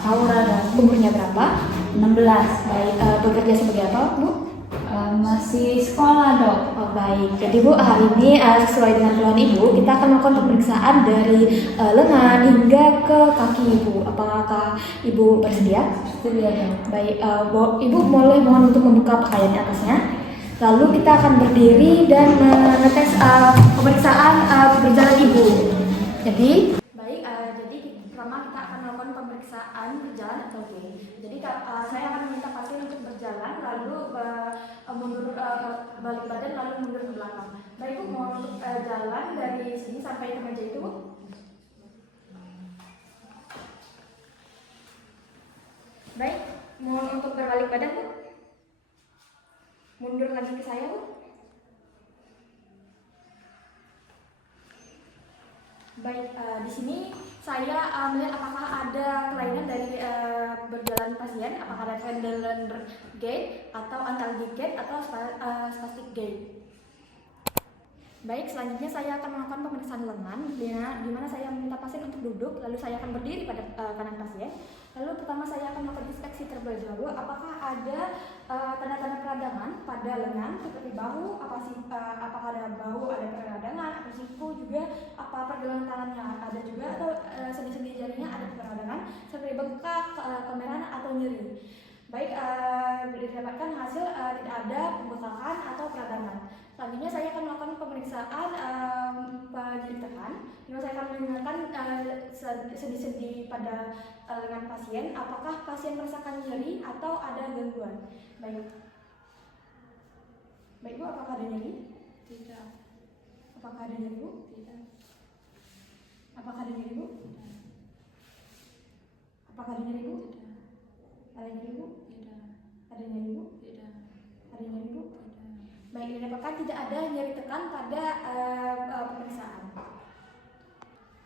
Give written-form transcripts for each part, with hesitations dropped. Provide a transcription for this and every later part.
Tahu umurnya berapa? 16. Baik, bekerja sebagai apa, Bu? Masih sekolah, Dok. Oh, baik. Jadi Bu, hari ini sesuai dengan keluhan Ibu, kita akan melakukan pemeriksaan dari lengan hingga ke kaki Ibu. Apakah Ibu bersedia? Sedia, Dok. Baik, Ibu mohon untuk membuka pakaian di atasnya. Lalu kita akan berdiri dan mengetes pemeriksaan berjalan Ibu. Jadi, baik, jadi pertama kita akan melakukan pemeriksaan berjalan atau gait. Jadi saya akan meminta pasien untuk berjalan, lalu mundur balik badan, lalu mundur ke belakang. Baik Bu, mohon untuk jalan dari sini sampai ke meja itu, Bu. Baik, mohon untuk berbalik badan, Bu. Mundur lagi ke saya, Bu. Baik, di sini saya melihat apakah ada kelainan dari berjalan pasien, apakah ada Trendelenburg gait atau antalgic gait atau spastic gait. Baik, selanjutnya saya akan melakukan pemeriksaan lengan, di mana saya meminta pasien untuk duduk, lalu saya akan berdiri pada kanan pasien. Lalu pertama saya akan melakukan inspeksi terlebih dahulu, apakah ada tanda-tanda peradangan pada lengan seperti bahu, apakah ada bahu, ada peradangan, atau siku juga, apa pergelangan tangannya ada juga, atau sendi-sendi jarinya ada peradangan seperti bengkak, kemerahan atau nyeri. Baik, didapatkan hasil tidak ada pembengkakan atau peradangan. Selanjutnya saya akan melakukan pemeriksaan nyeri tekan, di mana saya akan menggunakan sendi-sendi pada lengan pasien. Apakah pasien merasakan nyeri atau ada gangguan? Baik, Bu, apakah ada nyeri? Tidak. Apakah ada nyeri, Bu? Tidak. Apakah ada nyeri, Bu? Apakah ada nyeri, Bu? Tidak. Ada nyeri, Bu? Tidak. Ada nyeri, Bu? Tidak. Ada nyeri, Bu? Tidak. Baik, didapatkan tidak ada nyeri tekan pada pemeriksaan.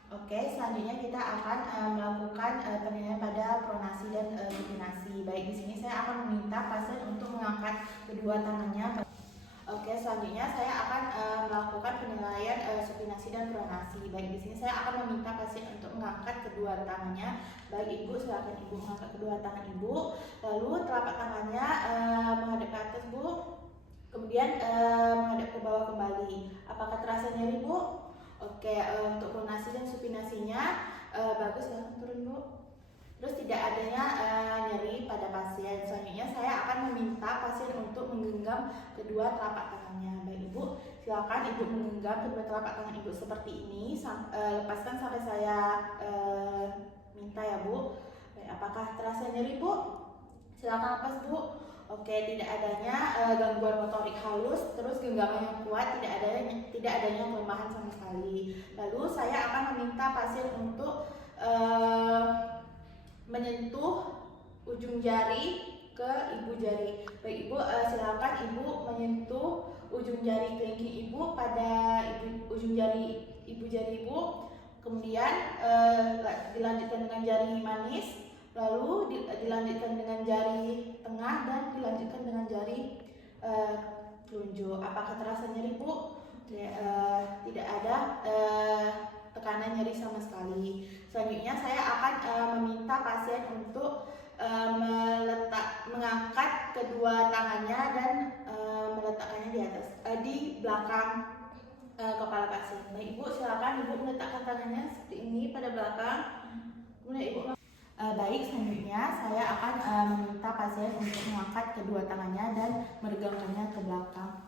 Oke, selanjutnya kita akan melakukan penilaian pada pronasi dan supinasi. Baik, di sini saya akan meminta pasien untuk mengangkat kedua tangannya. Oke, selanjutnya saya akan melakukan penilaian supinasi dan pronasi. Baik, di sini saya akan meminta pasien untuk mengangkat kedua tangannya. Baik, Ibu, silakan Ibu mengangkat kedua tangan Ibu. Lalu telapak tangannya menghadap ke atas, Bu. Kemudian menghadap ke bawah kembali. Apakah terasa nyeri, Bu? Oke, untuk pronasi dan supinasinya bagus, silahkan turun, Bu. Terus tidak adanya nyeri pada pasien. Selanjutnya saya akan meminta pasien untuk menggenggam kedua telapak tangannya. Baik, Ibu, silakan Ibu menggenggam kedua telapak tangan Ibu seperti ini. Lepaskan sampai saya minta ya, Bu. Baik, apakah terasa nyeri, Bu? Silakan lepas, Bu. Oke, tidak adanya gangguan motorik halus, terus genggaman yang kuat, tidak adanya kelemahan sama sekali. Lalu saya akan meminta pasien untuk menyentuh ujung jari ke ibu jari. Baik, Ibu, silakan Ibu menyentuh ujung jari kelingking Ibu pada ujung jari ibu jari Ibu. Kemudian dilanjutkan dengan jari manis. Lalu dilanjutkan dengan jari tengah dan dilanjutkan dengan jari telunjuk. Apakah terasa nyeri, Bu? Tidak ada tekanan nyeri sama sekali. Selanjutnya saya akan meminta pasien untuk mengangkat kedua tangannya dan meletakkannya di belakang kepala pasien. Baik, Ibu, silakan Ibu meletakkan tangannya seperti ini pada belakang. Kemudian Ibu baik, selanjutnya saya akan meminta pasien untuk mengangkat kedua tangannya dan meregangkannya ke belakang.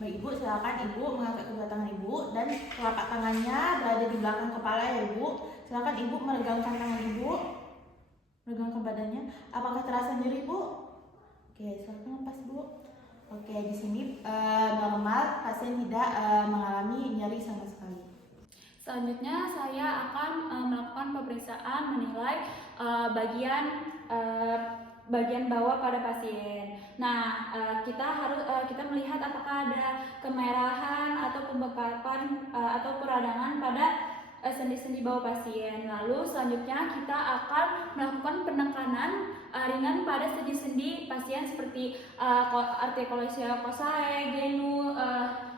Baik, Ibu, silakan Ibu mengangkat kedua tangan Ibu dan telapak tangannya berada di belakang kepala ya, Ibu. Silakan Ibu meregangkan tangan Ibu, meregangkan badannya. Apakah terasa nyeri, Bu? Oke, silakan lepas, Bu. Oke, di sini normal, pasien tidak mengalami nyeri sama sekali. Selanjutnya saya akan melakukan pemeriksaan menilai bagian bawah pada pasien. Nah, kita melihat apakah ada kemerahan atau pembengkakan atau peradangan pada sendi-sendi bawah pasien. Lalu selanjutnya kita akan melakukan penekanan ringan pada sendi-sendi pasien seperti artikulasi coxae, genu,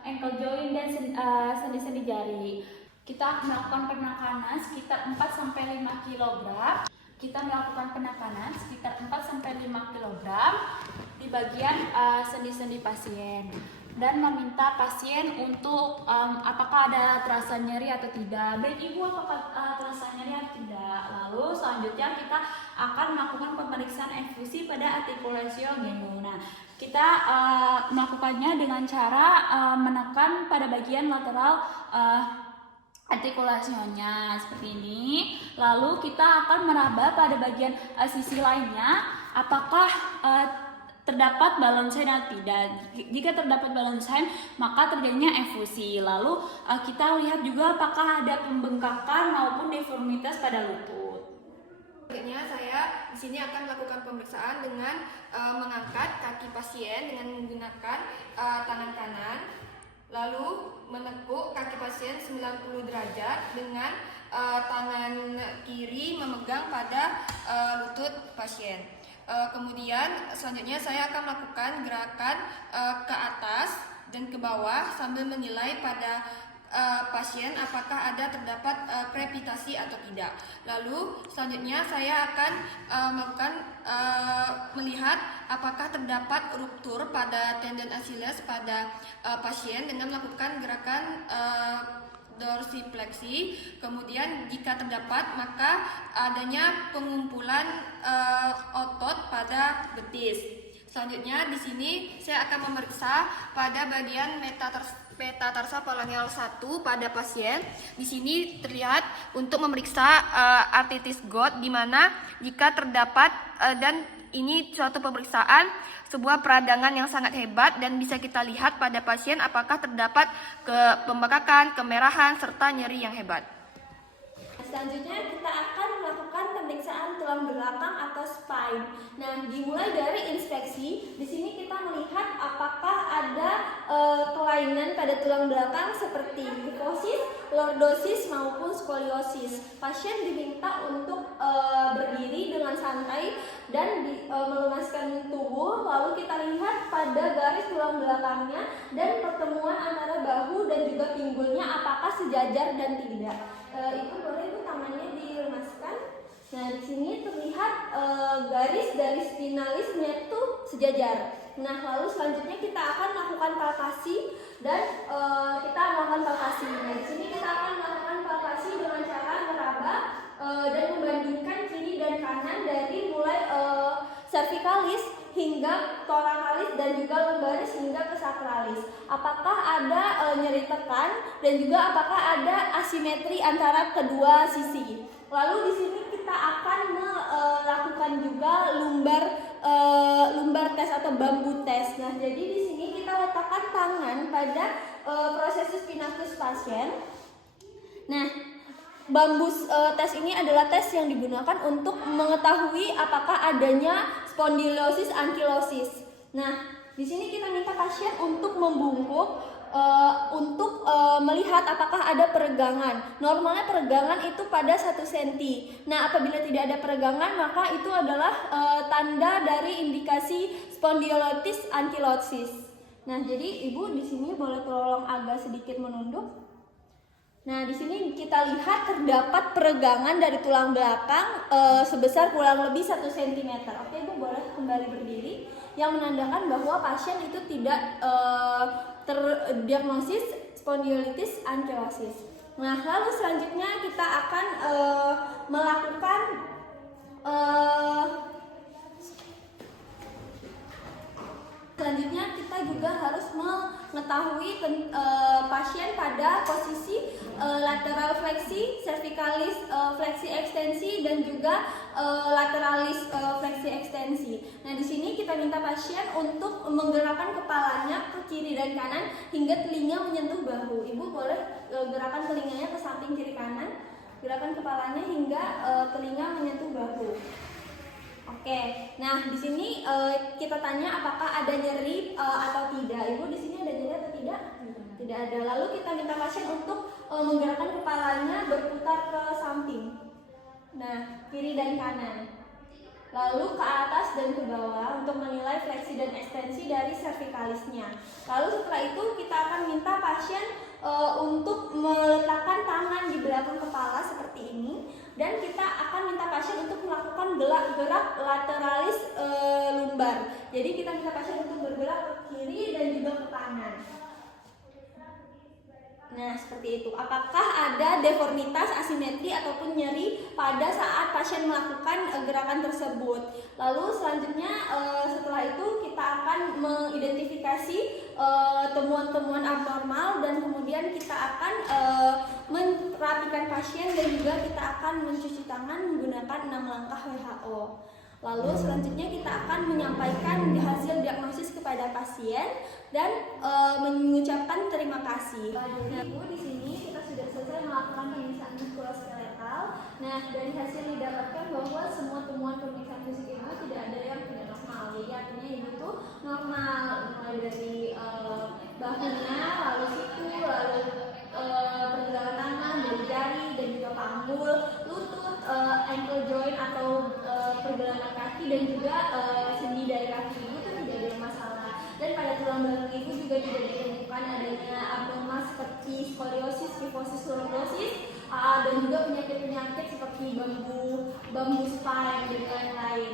ankle joint dan sendi-sendi jari. Kita melakukan penekanan sekitar 4-5 kg. kita melakukan penekanan sekitar 4-5 kg di bagian sendi-sendi pasien dan meminta pasien untuk apakah ada terasa nyeri atau tidak. Baik Ibu, apakah terasa nyeri atau tidak? Lalu selanjutnya kita akan melakukan pemeriksaan infusi pada articulatio genu. Nah, kita melakukannya dengan cara menekan pada bagian lateral artikulasionya seperti ini. Lalu kita akan meraba pada bagian sisi lainnya apakah terdapat Ballantyne atau tidak. Jika terdapat Ballantyne, maka terjadinya infusi. Lalu kita lihat juga apakah ada pembengkakan maupun deformitas pada lutut. Selanjutnya saya di sini akan melakukan pemeriksaan dengan mengangkat kaki pasien dengan menggunakan tangan kanan, lalu menekuk kaki pasien 90 derajat dengan tangan kiri memegang pada lutut pasien. Kemudian selanjutnya saya akan melakukan gerakan ke atas dan ke bawah sambil menilai pada pasien apakah ada terdapat krepitasi atau tidak. Lalu selanjutnya saya akan melihat apakah terdapat ruptur pada tendon Achilles pada pasien dengan melakukan gerakan dorsifleksi. Kemudian jika terdapat maka adanya pengumpulan otot pada betis. Selanjutnya di sini saya akan memeriksa pada bagian metatarsalphalangeal 1 pada pasien. Di sini terlihat untuk memeriksa arthritis gout, di mana jika terdapat dan ini suatu pemeriksaan sebuah peradangan yang sangat hebat dan bisa kita lihat pada pasien apakah terdapat pembekakan, kemerahan serta nyeri yang hebat. Selanjutnya kita akan melakukan pemeriksaan tulang belakang atau spine. Nah, dimulai dari inspeksi. Di sini kita melihat apakah ada kelainan pada tulang belakang seperti kifosis, lordosis maupun skoliosis. Pasien diminta untuk berdiri dengan santai dan melunaskan tubuh. Lalu kita lihat pada garis tulang belakangnya dan pertemuan antara bahu dan juga pinggulnya apakah sejajar dan tidak. Ibu boleh tangannya dilemaskan. Nah, di sini terlihat garis dari spinalisnya itu sejajar. Nah, lalu selanjutnya kita akan melakukan palpasi dan kita melakukan palpasi. Nah, di sini kita akan melakukan palpasi dengan cara meraba dan membandingkan kiri dan kanan dari mulai cervicalis hingga thoracalis dan juga lumbaris hingga ke sacralis. Apakah ada nyeri tekan dan juga apakah ada asimetri antara kedua sisi. Lalu di sini kita akan melakukan juga lumbar test atau bambu test. Nah, jadi di sini kita letakkan tangan pada prosesus spinatus pasien. Nah, bambu tes ini adalah tes yang digunakan untuk mengetahui apakah adanya spondylosis ankylosis. Nah, di sini kita minta pasien untuk membungkuk untuk melihat apakah ada peregangan. Normalnya peregangan itu pada 1 cm. Nah, apabila tidak ada peregangan maka itu adalah tanda dari indikasi spondylosis ankylosis. Nah, jadi Ibu di sini boleh tolong agak sedikit menunduk. Nah, di sini kita lihat terdapat peregangan dari tulang belakang sebesar kurang lebih 1 cm. Oke, Ibu boleh kembali berdiri, yang menandakan bahwa pasien itu tidak terdiagnosis spondylitis ankylosis. Nah, lalu selanjutnya kita akan melakukan selanjutnya kita juga harus mengetahui pasien pada posisi lateral fleksi, cervicalis fleksi ekstensi dan juga lateralis fleksi ekstensi. Nah, di sini kita minta pasien untuk menggerakkan kepalanya ke kiri dan kanan hingga telinga menyentuh bahu. Ibu boleh gerakan telinganya ke samping kiri kanan, gerakan kepalanya hingga telinga menyentuh bahu. Oke, nah di sini kita tanya apakah ada nyeri atau tidak. Ibu di sini ada nyeri atau tidak? Tidak ada. Lalu kita minta pasien untuk menggerakkan kepalanya berputar ke samping. Nah, kiri dan kanan. Lalu ke atas dan ke bawah untuk menilai fleksi dan ekstensi dari cervicalisnya. Lalu setelah itu kita akan minta pasien untuk meletakkan tangan di belakang kepala seperti ini. Dan kita akan minta pasien untuk melakukan gerak lateralis lumbar. Jadi kita minta pasien untuk bergerak ke kiri dan juga ke kanan. Nah, seperti itu. Apakah ada deformitas, asimetri ataupun nyeri pada saat pasien melakukan gerakan tersebut? Lalu selanjutnya setelah itu kita akan mengidentifikasi temuan-temuan abnormal dan kemudian kita akan merapikan pasien dan juga kita akan mencuci tangan menggunakan 6 langkah WHO. Lalu selanjutnya kita akan menyampaikan hasil diagnosis kepada pasien dan mengucapkan terima kasih. Nah, Ibu, di sini kita sudah selesai melakukan pemeriksaan muskuloskeletal. Nah, dari hasil didapatkan bahwa semua temuan pemeriksaan fisik Ibu tidak ada yang tidak normal. Jadi artinya Ibu itu normal, mulai dari bahunya, lalu siku, lalu pergelangan tangan, dari jari dan juga panggul, lutut, ankle joint atau pergelangan kaki dan juga sendi dari kaki Ibu itu tidak ada masalah. Dan pada tulang belakang Ibu juga tidak ditemukan adanya abnormal seperti skoliosis, kifosis, lordosis, dan juga penyakit-penyakit seperti bambu spine dan lain-lain.